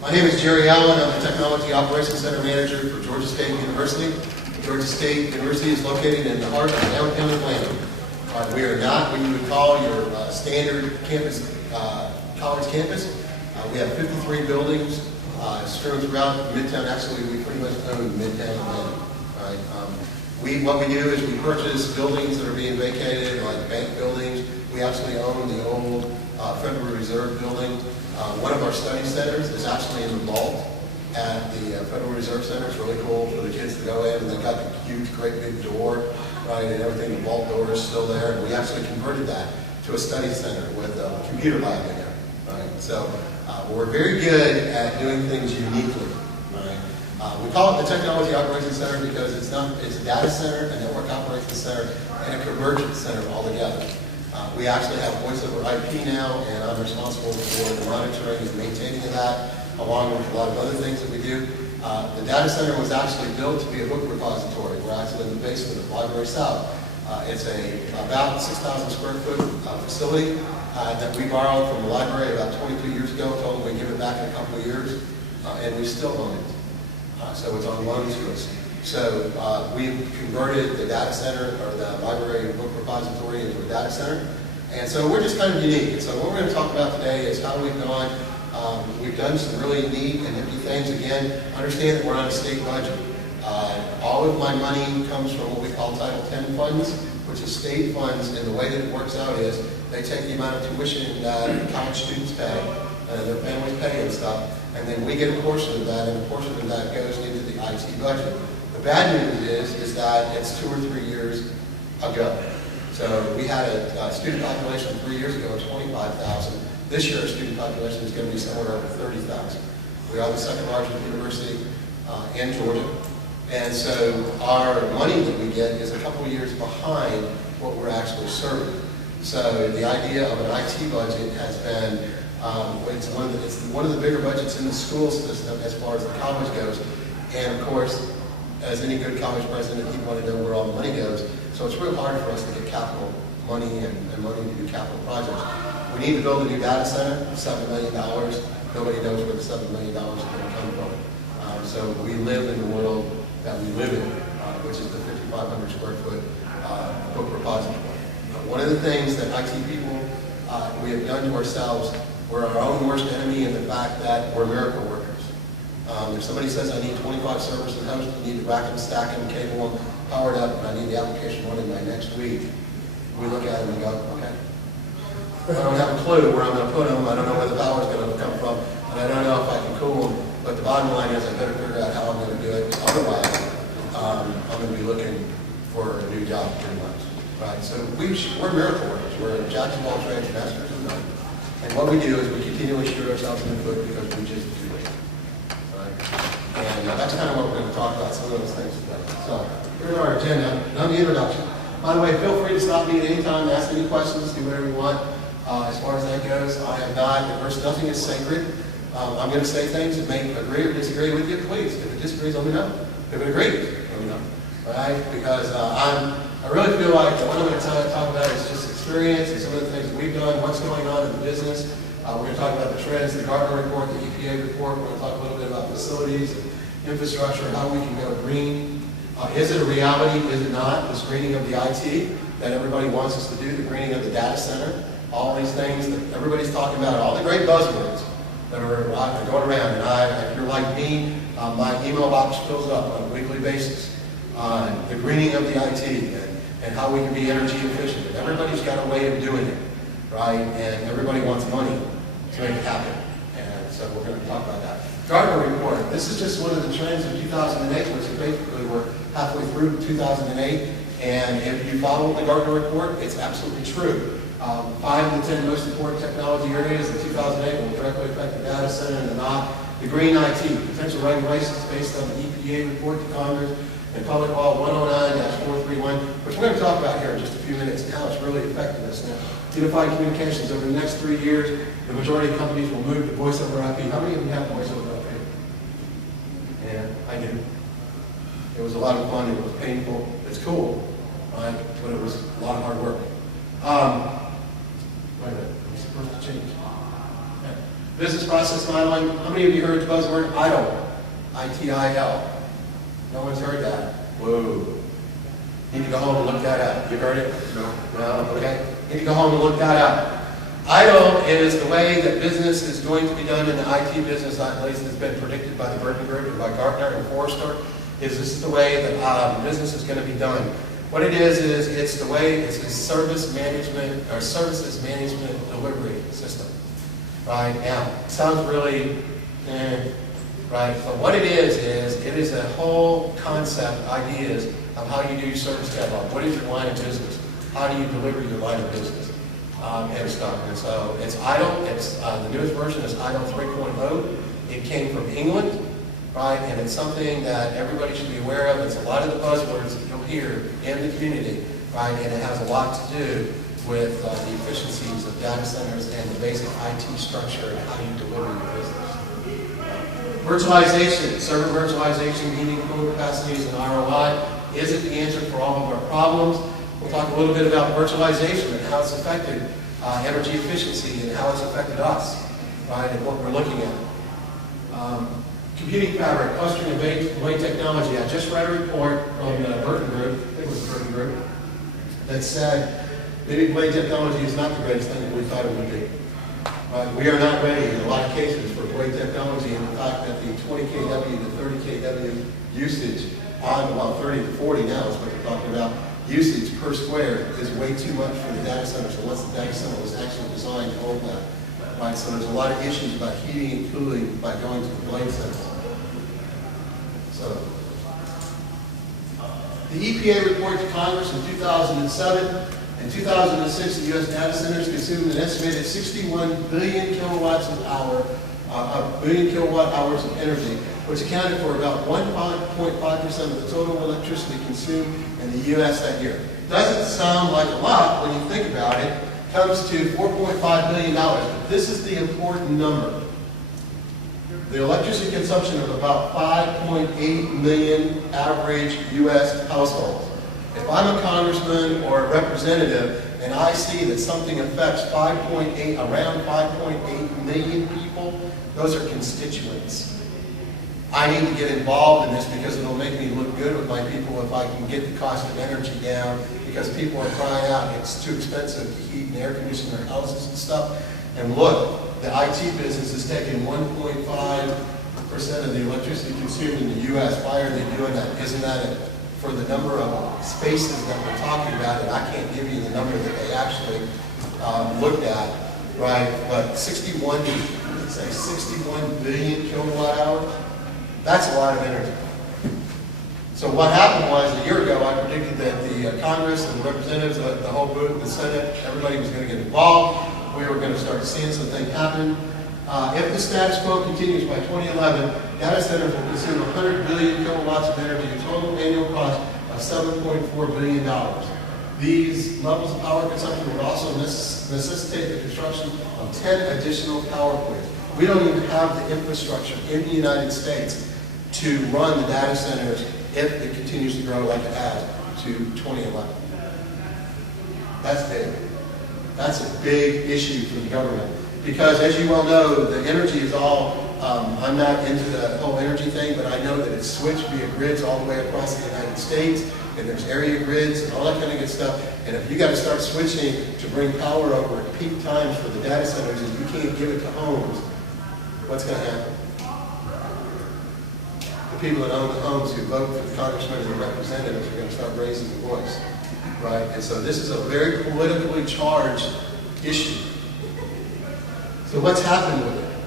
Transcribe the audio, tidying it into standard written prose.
My name is Gerald. I'm the Technology Operations Center Manager for Georgia State University. Georgia State University is located in the heart of downtown Atlanta. We are not what you would call your standard campus, college campus. We have 53 buildings strewn throughout Midtown. Actually, we pretty much own Midtown Atlanta. Right? What we do is we purchase buildings that are being vacated, like bank buildings. We actually own the old Federal Reserve building. One of our study centers is actually in the vault at the Federal Reserve Center. It's really cool for the kids to go in, and they've got the huge, great big door, right, and everything. The vault door is still there, and we actually converted that to a study center with a computer lab in there, right? So we're very good at doing things uniquely, right? We call it the Technology Operations Center because it's a data center, a network operations center, and a convergence center all together. We actually have voice over IP now, and I'm responsible for the monitoring and maintaining of that, along with a lot of other things that we do. The data center was actually built to be a book repository. We're actually in the basement of Library South. It's about 6,000 square foot facility that we borrowed from the library about 22 years ago, told them we'd give it back in a couple of years, and we still own it. So it's on loan to us. So we've converted the data center, or the library book repository, into a data center. And so we're just kind of unique. And so what we're going to talk about today is how we've gone. We've done some really neat and nifty things. Again, understand that we're on a state budget. All of my money comes from what we call Title X funds, which is state funds. And the way that it works out is they take the amount of tuition that college students pay, their families pay and stuff, and then we get a portion of that, and a portion of that goes into the IT budget. The bad news is that it's 2 or 3 years ago. So we had a student population 3 years ago of 25,000. This year, our student population is going to be somewhere over 30,000. We are the second largest university in Georgia. And so our money that we get is a couple of years behind what we're actually serving. So the idea of an IT budget has been, it's one of the bigger budgets in the school system as far as the college goes. And of course, as any good college president, you want to know where all the money goes. So it's real hard for us to get capital money and money to do capital projects. We need to build a new data center, $7 million. Nobody knows where the $7 million is going to come from. So we live in the world that we live in, which is the 5,500 square foot book repository. One of the things that IT people, we have done to ourselves, we're our own worst enemy in the fact that we're miracle workers. If somebody says, I need 25 servers in house, you need to rack them, stack them, cable them, power it up, and I need the application running by next week, we look at it and go, okay. I don't have a clue where I'm going to put them, I don't know where the power is going to come from, and I don't know if I can cool them, but the bottom line is I better figure out how I'm going to do it, otherwise I'm going to be looking for a new job pretty much. Right? So we're miracle workers, we're jacks of all trades, masters of none. And what we do is we continually shoot ourselves in the foot because we just do it. And that's kind of what we're going to talk about, some of those things today. So here's our agenda, none of the introduction. By the way, feel free to stop me at any time, ask any questions, do whatever you want. As far as that goes, I am not, of course, nothing is sacred. I'm going to say things that may agree or disagree with you, please. If it disagrees, let me know. If it agrees, let me know. Right? Because I really feel like what I'm going to talk about is just experience and some of the things that we've done, what's going on in the business. We're going to talk about the trends, the Gartner report, the EPA report. We're going to talk a little bit about facilities, infrastructure, how we can go green. Is it a reality? Is it not? This greening of the IT that everybody wants us to do, the greening of the data center, all these things that everybody's talking about, all the great buzzwords that are going around. And if you're like me, my email box fills up on a weekly basis on the greening of the IT and how we can be energy efficient. And everybody's got a way of doing it, right? And everybody wants money to make it happen. And so we're going to talk about that. Gartner report. This is just one of the trends of 2008, which basically we're halfway through 2008. And if you follow the Gartner report, it's absolutely true. 5 of the 10 most important technology areas in 2008 will directly affect the data center and the not. The green IT, potential regulations based on the EPA report to Congress and Public Law 109-431, which we're going to talk about here in just a few minutes and how it's really affecting us now. Unified communications over the next 3 years, the majority of companies will move to voice over IP. How many of you have voice over IP? Yeah, I do. It was a lot of fun, it was painful, it's cool, right? But it was a lot of hard work. Wait a minute, I'm supposed to change. Yeah. Business process process modeling. How many of you heard the buzzword ITIL? I-T-I-L. No one's heard that. Whoa. Need to go home and look that up. You heard it? No. No? Okay. Need to go home and look that up. ITIL is the way that business is going to be done in the IT business, at least it's been predicted by the Burton Group and by Gartner and Forrester, is this is the way that business is going to be done. What it is it's the way, it's a service management, or services management delivery system. Right now, it sounds really, right, but what it is a whole concept, ideas of how you do your service catalog. What is your line of business? How do you deliver your line of business? And stuff. And so it's ITIL, it's, the newest version is ITIL 3.0. It came from England, right, and it's something that everybody should be aware of. It's a lot of the buzzwords that you'll hear in the community, right, and it has a lot to do with the efficiencies of data centers and the basic IT structure and how you deliver your business. Virtualization, server virtualization, heating, cooling capacities, and ROI isn't the answer for all of our problems. We'll talk a little bit about virtualization and how it's affected energy efficiency and how it's affected us, right, and what we're looking at. Computing fabric, clustering and weight technology. I just read a report from the Burton Group, I think it was the Burton Group, that said maybe blade technology is not the greatest thing that we thought it would be. We are not ready in a lot of cases for blade technology, and the fact that the 20 kW to 30 kW usage on, well, 30 to 40 now is what they're talking about, usage per square is way too much for the data center, so once the data center was actually designed to hold that. Right, so there's a lot of issues about heating and cooling by going to the blade centers. So, the EPA report to Congress in 2007 and 2006, the U.S. data centers consumed an estimated 61 billion kilowatts an hour, billion kilowatt hours of energy, which accounted for about 1.5% of the total electricity consumed in the U.S. that year. Doesn't sound like a lot when you think about it. Comes to $4.5 billion. But this is the important number. The electricity consumption of about 5.8 million average U.S. households. If I'm a congressman or a representative and I see that something affects around 5.8 million people, those are constituents. I need to get involved in this because it'll make me look good with my people if I can get the cost of energy down, because people are crying out it's too expensive to heat and air condition their houses and stuff. And look, the IT business is taking 1.5% of the electricity consumed in the U.S. Why are they doing that? Isn't that it? For the number of spaces that we're talking about, and I can't give you the number that they actually looked at, right? But 61 billion kilowatt hours, that's a lot of energy. So what happened was, a year ago, I predicted that the Congress and the representatives, the whole booth, the Senate, everybody was going to get involved. We were going to start seeing something happen. If the status quo continues by 2011, data centers will consume 100 billion kilowatts of energy, a total annual cost of $7.4 billion. These levels of power consumption would also necessitate the construction of 10 additional power plants. We don't even have the infrastructure in the United States to run the data centers if it continues to grow like it has to 2011. That's big. That's a big issue for the government. Because as you well know, the energy is all, I'm not into the whole energy thing, but I know that it's switched via grids all the way across the United States, and there's area grids and all that kind of good stuff. And if you got to start switching to bring power over at peak times for the data centers and you can't give it to homes, what's going to happen? The people that own the homes who vote for the congressmen and the representatives are going to start raising the voice, right? And so this is a very politically charged issue. So what's happened with it?